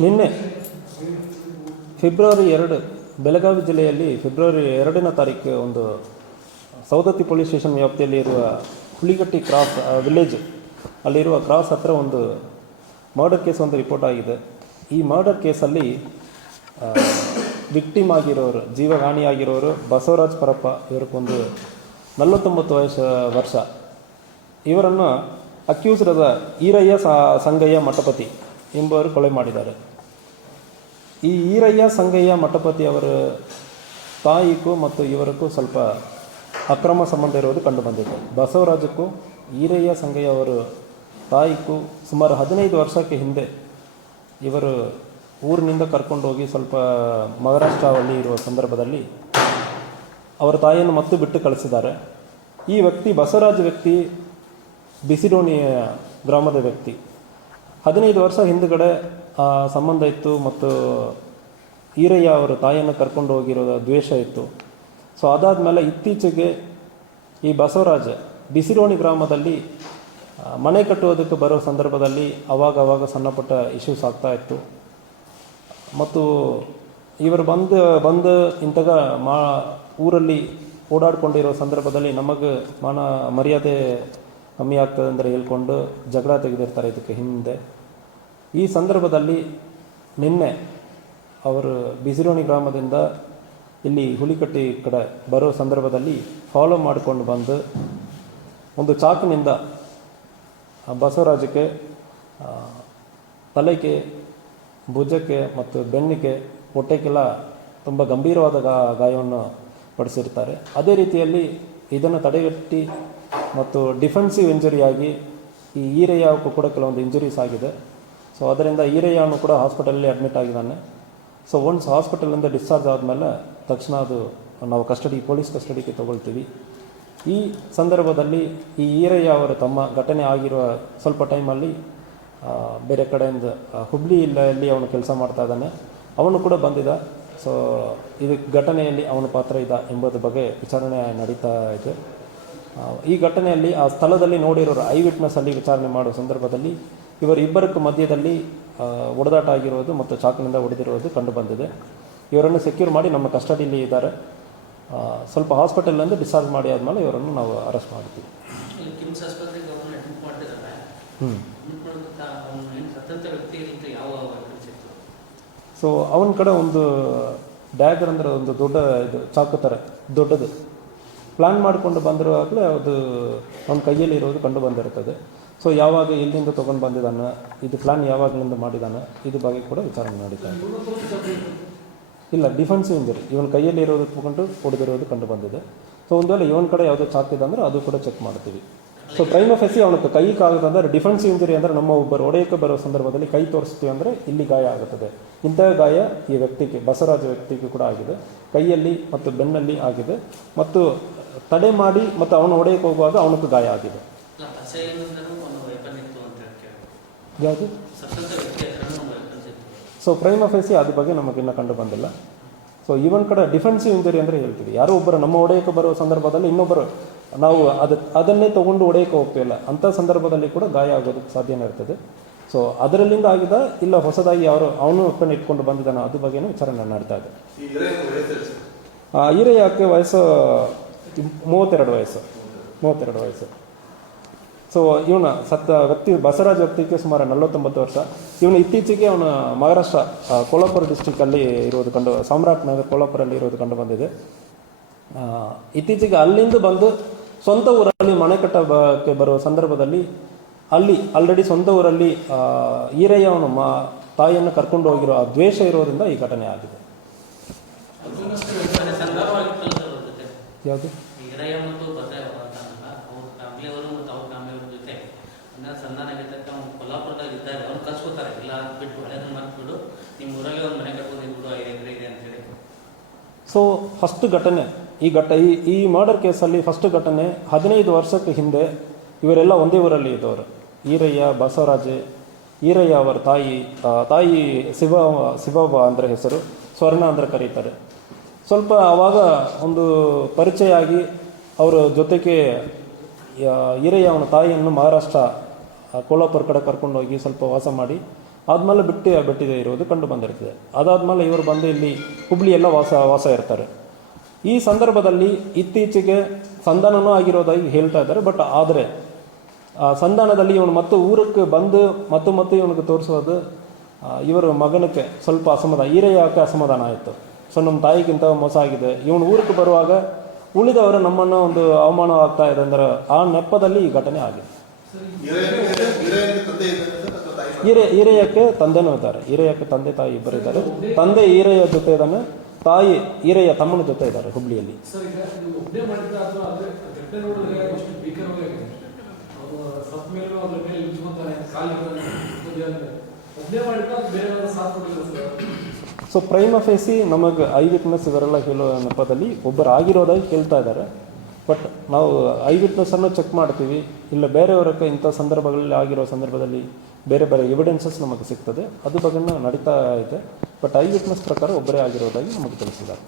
ನಿನ್ನೆ ಫೆಬ್ರವರಿ ಎರಡು ಬೆಳಗಾವಿ ಜಿಲ್ಲೆಯಲ್ಲಿ ಫೆಬ್ರವರಿ ಎರಡನೇ ತಾರೀಕು ಒಂದು ಸೌದತ್ತಿ ಪೊಲೀಸ್ ಸ್ಟೇಷನ್ ವ್ಯಾಪ್ತಿಯಲ್ಲಿ ಇರುವ ಹುಳಿಗಟ್ಟಿ ಕ್ರಾಸ್ ವಿಲೇಜ್ ಅಲ್ಲಿರುವ ಕ್ರಾಸ್ ಹತ್ರ ಒಂದು ಮರ್ಡರ್ ಕೇಸ್ ಒಂದು ರಿಪೋರ್ಟ್ ಆಗಿದೆ. ಈ ಮರ್ಡರ್ ಕೇಸಲ್ಲಿ ವಿಕ್ಟಿಮ್ ಆಗಿರೋರು ಜೀವಹಾನಿಯಾಗಿರೋರು ಬಸವರಾಜ್ ಪರಪ್ಪ ಇವರಿಗೊಂದು ನಲವತ್ತೊಂಬತ್ತು ವಯಸ್ಸು, ವರ್ಷ. ಇವರನ್ನು ಅಕ್ಯೂಸ್ಡದ ಈರಯ್ಯ ಸಂಗಯ್ಯ ಮಠಪತಿ ಎಂಬುವರು ಕೊಲೆ ಮಾಡಿದ್ದಾರೆ. ಈ ಈರಯ್ಯ ಸಂಗಯ್ಯ ಮಠಪತಿ ಅವರ ತಾಯಿಗೂ ಮತ್ತು ಇವರಿಗೂ ಸ್ವಲ್ಪ ಅಕ್ರಮ ಸಂಬಂಧ ಇರುವುದು ಕಂಡುಬಂದಿದೆ ಬಸವರಾಜಕ್ಕೂ, ಈರಯ್ಯ ಸಂಗಯ್ಯ ಅವರ ತಾಯಿಗೂ ಸುಮಾರು ಹದಿನೈದು ವರ್ಷಕ್ಕೆ ಹಿಂದೆ ಇವರು ಊರಿನಿಂದ ಕರ್ಕೊಂಡು ಹೋಗಿ ಸ್ವಲ್ಪ ಮಹಾರಾಷ್ಟ್ರದಲ್ಲಿ ಇರುವ ಸಂದರ್ಭದಲ್ಲಿ ಅವರ ತಾಯಿಯನ್ನು ಮತ್ತೆ ಬಿಟ್ಟು ಕಳಿಸಿದ್ದಾರೆ. ಈ ವ್ಯಕ್ತಿ ಬಸವರಾಜ ವ್ಯಕ್ತಿ, ಬಿಸಿಡೋಣಿಯ ಗ್ರಾಮದ ವ್ಯಕ್ತಿ. ಹದಿನೈದು ವರ್ಷ ಹಿಂದುಗಡೆ ಸಂಬಂಧ ಇತ್ತು ಮತ್ತು ಈರಯ್ಯ ಅವರ ತಾಯಿಯನ್ನು ಕರ್ಕೊಂಡು ಹೋಗಿರೋ ದ್ವೇಷ ಇತ್ತು. ಸೊ ಅದಾದಮೇಲೆ ಇತ್ತೀಚೆಗೆ ಈ ಬಸವರಾಜ ಬಿಸಿರೋಣಿ ಗ್ರಾಮದಲ್ಲಿ ಮನೆ ಕಟ್ಟುವುದಕ್ಕೆ ಬರೋ ಸಂದರ್ಭದಲ್ಲಿ ಅವಾಗ ಅವಾಗ ಸಣ್ಣಪುಟ್ಟ ಇಶ್ಯೂಸ್ ಆಗ್ತಾ ಇತ್ತು. ಮತ್ತು ಇವರು ಬಂದು ಬಂದು ಇಂತಗ ಮಾ, ಊರಲ್ಲಿ ಓಡಾಡ್ಕೊಂಡಿರೋ ಸಂದರ್ಭದಲ್ಲಿ ನಮಗೆ ಮಾನ ಮರ್ಯಾದೆ ಕಮ್ಮಿ ಆಗ್ತದೆ ಅಂದರೆ ಹೇಳ್ಕೊಂಡು ಜಗಳ ತೆಗೆದಿರ್ತಾರೆ ಇದಕ್ಕೆ ಹಿಂದೆ. ಈ ಸಂದರ್ಭದಲ್ಲಿ ನಿನ್ನೆ ಅವರು ಬಿಸಿರೋಣಿ ಗ್ರಾಮದಿಂದ ಇಲ್ಲಿ ಹುಲಿಕಟ್ಟಿ ಕಡೆ ಬರೋ ಸಂದರ್ಭದಲ್ಲಿ ಫಾಲೋ ಮಾಡಿಕೊಂಡು ಬಂದು ಒಂದು ಚಾಕಿನಿಂದ ಬಸವರಾಜಕ್ಕೆ ತಲೆಗೆ, ಭುಜಕ್ಕೆ ಮತ್ತು ಬೆನ್ನಿಗೆ ಹೊಟ್ಟೆಗೆಲ್ಲ ತುಂಬ ಗಂಭೀರವಾದ ಗಾಯವನ್ನು ಪಡಿಸಿರ್ತಾರೆ. ಅದೇ ರೀತಿಯಲ್ಲಿ ಇದನ್ನು ತಡೆಗಟ್ಟಿ ಮತ್ತು ಡಿಫೆನ್ಸಿವ್ ಇಂಜುರಿಯಾಗಿ ಈ ಈರಯ್ಯಕ್ಕೂ ಕೂಡ ಕೆಲವೊಂದು ಇಂಜುರೀಸ್ ಆಗಿದೆ. ಸೊ, ಅದರಿಂದ ಈರಯ್ಯನು ಕೂಡ ಹಾಸ್ಪಿಟಲಲ್ಲಿ ಅಡ್ಮಿಟ್ ಆಗಿದ್ದಾನೆ. ಸೊ, ಒನ್ಸ್ ಹಾಸ್ಪಿಟಲಿಂದ ಡಿಸ್ಚಾರ್ಜ್ ಆದಮೇಲೆ ತಕ್ಷಣ ಅದು ನಾವು ಕಸ್ಟಡಿ, ಪೊಲೀಸ್ ಕಸ್ಟಡಿಗೆ ತಗೊಳ್ತೀವಿ. ಈ ಸಂದರ್ಭದಲ್ಲಿ ಈ ಈರಯ್ಯ ಅವರು ತಮ್ಮ ಘಟನೆ ಆಗಿರುವ ಸ್ವಲ್ಪ ಟೈಮಲ್ಲಿ ಬೇರೆ ಕಡೆಯಿಂದ ಹುಬ್ಳಿ ಇಲ್ಲೆಯಲ್ಲಿ ಅವನು ಕೆಲಸ ಮಾಡ್ತಾ ಇದ್ದಾನೆ. ಅವನು ಕೂಡ ಬಂದಿದ್ದ ಸೊ, ಇದು ಘಟನೆಯಲ್ಲಿ ಅವನ ಪಾತ್ರ ಇದ್ದ ಎಂಬುದ ಬಗ್ಗೆ ವಿಚಾರಣೆ ನಡೀತಾ ಇದೆ. ಈ ಘಟನೆಯಲ್ಲಿ ಆ ಸ್ಥಳದಲ್ಲಿ ನೋಡಿರೋ ಐ ವಿಟ್ನೆಸ್ ಅಲ್ಲಿ ವಿಚಾರಣೆ ಮಾಡುವ ಸಂದರ್ಭದಲ್ಲಿ ಇವರಿಬ್ಬರಕ್ಕೂ ಮಧ್ಯದಲ್ಲಿ ಒಡೆದಾಟ ಆಗಿರೋದು ಮತ್ತು ಚಾಕಿನಿಂದ ಹೊಡೆದಿರುವುದು ಕಂಡು ಬಂದಿದೆ. ಇವರನ್ನು ಸೆಕ್ಯೂರ್ ಮಾಡಿ ನಮ್ಮ ಕಸ್ಟಡಿಯಲ್ಲಿ ಇದ್ದಾರೆ. ಸ್ವಲ್ಪ ಹಾಸ್ಪಿಟಲಿಂದ ಡಿಸ್ಚಾರ್ಜ್ ಮಾಡಿ ಆದಮೇಲೆ ಇವರನ್ನು ನಾವು ಅರೆಸ್ಟ್ ಮಾಡ್ತೀವಿ. ಹ್ಞೂ ಸೊ ಅವನ ಕಡೆ ಒಂದು ಡ್ಯಾಗರ್ ಅಂದ್ರೆ ಒಂದು ದೊಡ್ಡ ಇದು ಚಾಕು ಥರ ದೊಡ್ಡದು. ಪ್ಲಾನ್ ಮಾಡಿಕೊಂಡು ಬಂದಿರುವಾಗಲೇ ಅದು ಅವನ ಕೈಯಲ್ಲಿ ಇರೋದು ಕಂಡು ಬಂದಿರುತ್ತದೆ ಸೊ ಯಾವಾಗ ಎಲ್ಲಿಂದ ತೊಗೊಂಡು ಬಂದಿದ್ದಾನೆ, ಇದು ಪ್ಲಾನ್ ಯಾವಾಗಲಿಂದ ಮಾಡಿದ್ದಾನೆ ಇದು ಬಗ್ಗೆ ಕೂಡ ವಿಚಾರಣೆ ಮಾಡಿದ್ದಾನೆ ಇಲ್ಲ ಡಿಫೆನ್ಸಿವ್ ಇಂಜರಿ ಇವನ ಕೈಯಲ್ಲಿ ಇರೋದು ತೊಗೊಂಡು ಹೊಡೆದಿರೋದು ಕಂಡು ಬಂದಿದೆ. ಸೊ ಒಂದು ವೇಳೆ ಇವನ ಕಡೆ ಯಾವುದೋ ಚಾಕಿದೆ ಅಂದರೆ ಅದು ಕೂಡ ಚೆಕ್ ಮಾಡ್ತೀವಿ. ಸೊ ಪ್ರೈಮ್ ಎಸಿ ಅವನಿಗೆ ಕೈ ಕಾಗದಂದ್ರೆ ಡಿಫೆನ್ಸಿವ್ ಇಂಜರಿ ಅಂದರೆ ನಮ್ಮ ಒಬ್ಬರು ಒಡೆಯಕ್ಕೆ ಬರೋ ಸಂದರ್ಭದಲ್ಲಿ ಕೈ ತೋರಿಸ್ತೀವಿ ಅಂದರೆ ಇಲ್ಲಿ ಗಾಯ ಆಗುತ್ತದೆ. ಇಂತಹ ಗಾಯ ಈ ವ್ಯಕ್ತಿಗೆ, ಬಸವರಾಜ ವ್ಯಕ್ತಿಗೆ ಕೂಡ ಆಗಿದೆ. ಕೈಯಲ್ಲಿ ಮತ್ತು ಬೆನ್ನಲ್ಲಿ ಆಗಿದೆ. ಮತ್ತು ತಡೆ ಮಾಡಿ ಮತ್ತು ಅವನು ಹೊಡೆಯಕ್ಕೆ ಹೋಗುವಾಗ ಅವನಕ್ಕೆ ಗಾಯ ಆಗಿದೆ. ಅಂತ ಯಾವುದು? ಸೊ ಪ್ರೈಮ್ ಫೇಸಿ ಅದು ಬಗ್ಗೆ ನಮಗಿನ್ನ ಕಂಡು ಬಂದಿಲ್ಲ. ಸೊ ಇವನ್ ಕಡೆ ಡಿಫೆನ್ಸಿವ್ ಇಂಜುರಿ ಅಂದರೆ ಹೇಳ್ತೀವಿ. ಯಾರೋ ಒಬ್ಬರು ನಮ್ಮ ಒಡೆಯಕ್ಕೆ ಬರೋ ಸಂದರ್ಭದಲ್ಲಿ ಇನ್ನೊಬ್ಬರು ನಾವು ಅದು ಅದನ್ನೇ ತಗೊಂಡು ಒಡೆಯಕ್ಕೆ ಹೋಗ್ತಿಲ್ಲ. ಅಂಥ ಸಂದರ್ಭದಲ್ಲಿ ಕೂಡ ಗಾಯ ಆಗೋದಕ್ಕೆ ಸಾಧ್ಯನೇ ಇರ್ತದೆ. ಸೊ ಅದರಲ್ಲಿಂದ ಆಗಿದೆ ಇಲ್ಲ ಹೊಸದಾಗಿ ಯಾರು ಅವನು ಒಪ್ಪನ್ನು ಇಟ್ಕೊಂಡು ಬಂದಿದ್ದಾನೋ ಅದ್ರ ಬಗ್ಗೆನೂ ವಿಚಾರಣೆ ನಡೀತಾ ಇದೆ. ಈರೆ ಯಾಕೆ ವಯಸ್ಸು ಮೂವತ್ತೆರಡು ವಯಸ್ಸು ಮೂವತ್ತೆರಡು ವಯಸ್ಸು. ಸೊ ಇವನ ಸತ್ತ ವ್ಯಕ್ತಿ ಬಸವರಾಜ್ ವ್ಯಕ್ತಿಗೆ ಸುಮಾರು ನಲವತ್ತೊಂಬತ್ತು ವರ್ಷ. ಇವನು ಇತ್ತೀಚೆಗೆ ಅವನ ಮಹಾರಾಷ್ಟ್ರ ಕೋಲಾಪುರ ಡಿಸ್ಟಿಕಲ್ಲಿ ಇರೋದು ಕಂಡು, ಸಾಮ್ರಾಟ್ ನಗರ್ ಕೋಲ್ಹಾಪುರಲ್ಲಿ ಇರೋದು ಕಂಡು ಬಂದಿದೆ. ಇತ್ತೀಚೆಗೆ ಅಲ್ಲಿಂದ ಬಂದು ಸ್ವಂತ ಊರಲ್ಲಿ ಮನೆ ಕಟ್ಟಕ್ಕೆ ಬರುವ ಸಂದರ್ಭದಲ್ಲಿ ಅಲ್ಲಿ ಆಲ್ರೆಡಿ ಸ್ವಂತ ಊರಲ್ಲಿ ಈರಯ್ಯ ಅವನು ಮಾ, ತಾಯಿಯನ್ನು ಕರ್ಕೊಂಡು ಹೋಗಿರೋ ಆ ದ್ವೇಷ ಇರೋದ್ರಿಂದ ಈ ಘಟನೆ ಆಗಿದೆ ಅದೇ ಸಂದರ್ಭವಾಗಿತ್ತಲ್ಲ ಸರ್ ಅವ್ರ ಜೊತೆ ಯಾವುದು? ಈ ಹಿರಯ್ಯ ಮತ್ತು ಬಸಯ್ಯ ಅಂತಾನಲ್ಲ ಅವ್ರ ಫ್ಯಾಮಿಲಿಯವರು ಮತ್ತು ಅವ್ರ ಫ್ಯಾಮಿಲಿಯವ್ರ ಜೊತೆ ಅಂದ್ರೆ ಸಂಧಾನ ಆಗಿದ್ದಕ್ಕೆ ಅವ್ನು ಕೊಲ್ಲಾಪುರದಾಗ ಇದ್ದಾರೆ ಅವ್ನು ಕಳ್ಸ್ಕೊತಾರೆ. ಇಲ್ಲ ಅದ್ ಬಿಟ್ಟು ಹಳೆದನ್ನ ಮರ್ತ್ಬಿಡು ನಿಮ್ಮ ಊರಲ್ಲಿ ಒಂದು ಮನೆ ಕಟ್ಕೊಂಡು ಇದ್ಬಿಡು ಐದು ಎಕರೆ ಇದೆ ಅಂತೇಳಿ ಸೊ ಫಸ್ಟ್ ಘಟನೆ ಈ ಘಟ ಈ ಈ ಮರ್ಡರ್ ಕೇಸಲ್ಲಿ ಫಸ್ಟ್ ಘಟನೆ ಹದಿನೈದು ವರ್ಷಕ್ಕೆ ಹಿಂದೆ ಇವರೆಲ್ಲ ಒಂದೇ ಊರಲ್ಲಿ ಇದ್ದವರು. ಈರಯ್ಯ ಬಸವರಾಜೆ ಈರಯ್ಯ ಅವರ ತಾಯಿ ತಾಯಿ ಶಿವ ಶಿವವ್ವ ಅಂದರೆ ಹೆಸರು ಸ್ವರ್ಣ ಅಂದರೆ ಕರೀತಾರೆ. ಸ್ವಲ್ಪ ಆವಾಗ ಒಂದು ಪರಿಚಯ ಆಗಿ ಅವರ ಜೊತೆಗೆ ಹಿರಿಯ ಅವನ ತಾಯಿಯನ್ನು ಮಹಾರಾಷ್ಟ್ರ ಕೋಲಾಪುರ ಕಡೆ ಕರ್ಕೊಂಡೋಗಿ ಸ್ವಲ್ಪ ವಾಸ ಮಾಡಿ, ಆದ್ಮೇಲೆ ಬಿಟ್ಟು ಬಿಟ್ಟಿದೆ ಇರುವುದು ಕಂಡು ಬಂದಿರ್ತದೆ. ಅದಾದ್ಮೇಲೆ ಇವರು ಬಂದು ಇಲ್ಲಿ ಹುಬ್ಳಿಯೆಲ್ಲ ವಾಸ ವಾಸ ಇರ್ತಾರೆ. ಈ ಸಂದರ್ಭದಲ್ಲಿ ಇತ್ತೀಚೆಗೆ ಸಂಧಾನನೂ ಆಗಿರೋದಾಗಿ ಹೇಳ್ತಾ ಇದ್ದಾರೆ, ಬಟ್ ಆದರೆ, ಆ ಸಂಧಾನದಲ್ಲಿ ಇವನು ಮತ್ತೆ ಊರಕ್ಕೆ ಬಂದು ಮತ್ತು, ಮತ್ತೆ ಇವನಿಗೆ ತೋರಿಸೋದು ಇವರ ಮಗನಕ್ಕೆ ಸ್ವಲ್ಪ ಅಸಮಾಧಾನ ಈರೆಯಾಕೆ ಅಸಮಾಧಾನ ಆಯಿತು. ಸೊ ನಮ್ಮ ತಾಯಿಗಿಂತ ಮೋಸ ಆಗಿದೆ. ಇವನು ಊರಿಗೆ ಬರುವಾಗ ಉಳಿದವರು ನಮ್ಮನ್ನು ಒಂದು ಅವಮಾನ ಆಗ್ತಾ ಇದೆ ಅಂದ್ರೆ ಆ ನೆಪದಲ್ಲಿ ಈ ಘಟನೆ ಆಗಿದೆ. ಹಿರೇ, ಹಿರಿಯಕ್ಕೆ ತಂದೆನೂ ಇದ್ದಾರೆ. ಹಿರಿಯಕ್ಕೆ ತಂದೆ ತಾಯಿ ಇಬ್ಬರು ಇದ್ದಾರೆ. ತಂದೆ ಹಿರಿಯ ಜೊತೆ ಇದ್ದಾನೆ ತಾಯಿ ಹಿರಿಯ ತಮ್ಮನ ಜೊತೆ ಇದ್ದಾರೆ ಹುಬ್ಳಿಯಲ್ಲಿ. ಮಾಡಿದ್ರೆ ಅಥವಾ ಪ್ರೈಮ್ ಆಫ್ ಎಸಿ ಸೊ ನಮಗೆ ಐ ವಿಟ್ನೆಸ್ ಇವರೆಲ್ಲ ಹೇಳೋ ನೆಪದಲ್ಲಿ ಒಬ್ಬರು ಆಗಿರೋದಾಗಿ ಹೇಳ್ತಾ ಇದ್ದಾರೆ. ಬಟ್ ನಾವು ಐ ವಿಟ್ನೆಸ್ಸನ್ನು ಚೆಕ್ ಮಾಡ್ತೀವಿ. ಇಲ್ಲ ಬೇರೆಯವರಕ್ಕೆ ಇಂಥ ಸಂದರ್ಭಗಳಲ್ಲಿ ಆಗಿರೋ ಸಂದರ್ಭದಲ್ಲಿ ಬೇರೆ ಬೇರೆ ಎವಿಡೆನ್ಸಸ್ ನಮಗೆ ಸಿಗ್ತದೆ. ಅದು ಬಗ್ಗೆ ನಡೀತಾ ಇದೆ. ಬಟ್ ಐ ವಿಟ್ನೆಸ್ ಪ್ರಕಾರ ಒಬ್ಬರೇ ಆಗಿರೋದಾಗಿ ನಮಗೆ ತಿಳಿಸಿದ್ದಾರೆ.